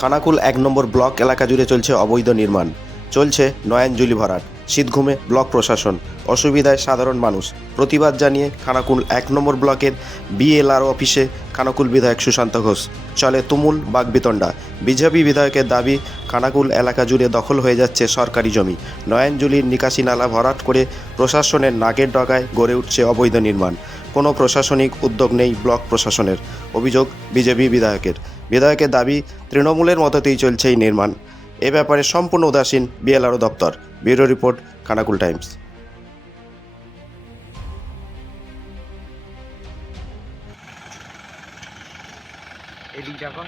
খানাকুল ১ নম্বর block এলাকা জুড়ে চলছে অবৈধ নির্মাণ, চলছে নয়নজুলি ভরাট। শীতঘুমে ব্লক প্রশাসন, অসুবিধায় সাধারণ মানুষ। প্রতিবাদ জানিয়ে খানাকুল ১ নম্বর ব্লকের বিএলআরও অফিসে খানাকুল বিধায়ক সুশান্ত ঘোষ। চলে তুমুল বাগবিতণ্ডা। বিজেপি বিধায়কের দাবি, খানাকুল এলাকা জুড়ে দখল হয়ে যাচ্ছে সরকারি জমি। নয়নজুলির নিকাশি নালা ভরাট করে প্রশাসনের নাকের ডগায় গড়ে উঠছে অবৈধ নির্মাণ। কোনো প্রশাসনিক উদ্যোগ নেই ব্লক প্রশাসনের। অভিযোগ বিজেপি বিধায়কের দাবি, তৃণমূলের মতোতেই চলছে এই নির্মাণ। এ ব্যাপারে সম্পূর্ণ উদাসীন বিএলআরও দপ্তর। Bureau report, Khanakul Times. এদিকটা কর,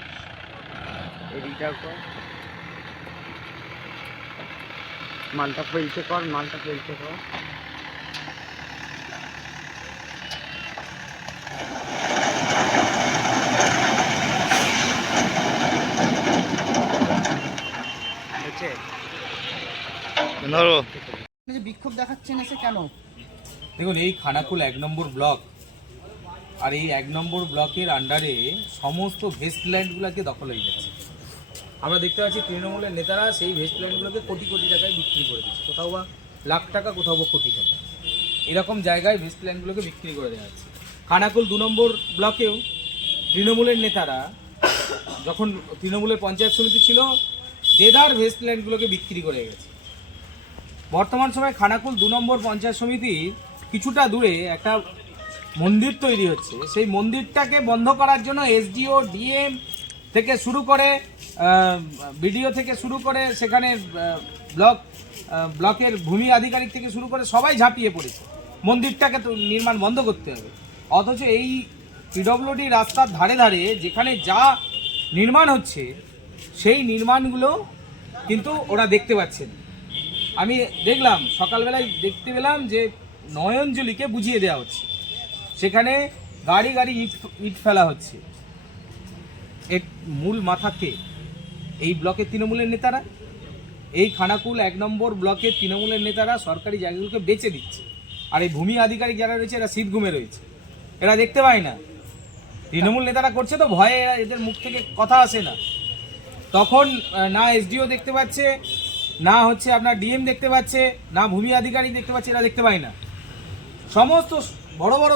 মালটা ফেলছে কর। বিক্ষোভ দেখাচ্ছেন এসে কেন? দেখুন, এই খানাকুল ১ নম্বর ব্লক, আর এই ১ নম্বর ব্লকের আন্ডারে সমস্ত ভেস্টল্যান্ডগুলোকে দখল হয়ে যাচ্ছে। আমরা দেখতে পাচ্ছি তৃণমূলের নেতারা সেই ভেস্টল্যান্ডগুলোকে কোটি কোটি টাকায় বিক্রি করে দিচ্ছে। কোথাও বা লাখ টাকা, কোথাও বা কোটি টাকা, এরকম জায়গায় ভেস্টল্যান্ডগুলোকে বিক্রি করে দেওয়া হচ্ছে। খানাকুল ২ নম্বর ব্লকেও তৃণমূলের নেতারা, যখন তৃণমূলের পঞ্চায়েত সমিতি ছিল, দেদার ভেস্টল্যান্ডগুলোকে বিক্রি করে গেছে। বর্তমান সময়ে খানাকুল ২ নম্বর পঞ্চায়েত সমিতির কিছুটা দূরে একটা মন্দির তৈরি হচ্ছে। সেই মন্দিরটাকে বন্ধ করার জন্য এসডিও, ডিএম থেকে শুরু করে বিডিও থেকে শুরু করে সেখানে ব্লকের ভূমি আধিকারিক থেকে শুরু করে সবাই ঝাঁপিয়ে পড়েছে। মন্দিরটাকে তো নির্মাণ বন্ধ করতে হবে। অথচ এই পিডব্লিউডি রাস্তার ধারে ধারে যেখানে যা নির্মাণ হচ্ছে, সেই নির্মাণগুলো কিন্তু ওরা দেখতে পাচ্ছে না। আমি দেখলাম, সকালবেলায় দেখতে পেলাম যে নয়নজুলিকে বুঝিয়ে দেওয়া হচ্ছে। সেখানে গাড়ি গাড়ি ইট ফেলা হচ্ছে। এর মূল মাথাকে এই ব্লকের তৃণমূলের নেতারা, এই খানাকুল ১ নম্বর ব্লকের তৃণমূলের নেতারা সরকারি জায়গাগুলোকে বেচে দিচ্ছে। আর এই ভূমি আধিকারিক যারা রয়েছে, এরা শীতঘুমে রয়েছে, এরা দেখতে পায় না। তৃণমূল নেতারা করছে তো ভয়ে, এদের মুখ থেকে কথা আসে না। তখন না এসডিও দেখতে পাচ্ছে, না হচ্ছে আপনার ডিএম দেখতে পাচ্ছে, না ভূমি আধিকারিক দেখতে পাচ্ছে, এরা দেখতে পায় না। সমস্ত বড় বড়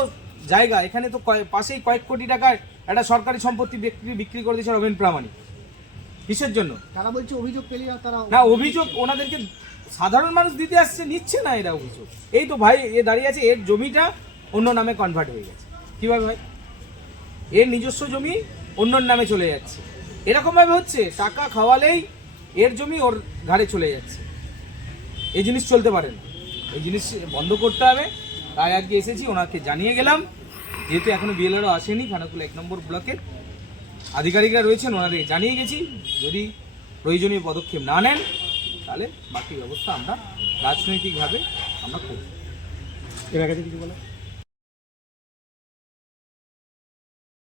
জায়গা, এখানে তো পাশেই কয়েক কোটি টাকার একটা সরকারি সম্পত্তি বিক্রি করে দিয়েছে রবীন্দ্র প্রামাণিক। কিসের জন্য? তারা বলছে অভিযোগ পেলে তারা না, অভিযোগ ওনাদেরকে সাধারণ মানুষ দিতে আসছে, নিচ্ছে না এরা অভিযোগ। এই তো ভাই, এ দাঁড়িয়ে আছে, এর জমিটা অন্য নামে কনভার্ট হয়ে গেছে। কিভাবে ভাই? এর নিজস্ব জমি অন্যর নামে চলে যাচ্ছে। এরকমভাবে হচ্ছে, টাকা খাওয়ালেই এর জমি ওর ঘাড়ে চলে যাচ্ছে। এই জিনিস চলতে পারে না, এই জিনিস বন্ধ করতে হবে। তাই আজকে এসেছি, ওনাকে জানিয়ে গেলাম। যেহেতু এখনো বিএলআরও আসেনি, খানাকুল ১ নম্বর ব্লকের আধিকারিকরা রয়েছেন, ওনাদের জানিয়ে গেছি। যদি প্রয়োজনীয় পদক্ষেপ না নেন, তাহলে বাকি ব্যবস্থা আমরা রাজনৈতিকভাবে আমরা করব। এর আগে কিছু বলা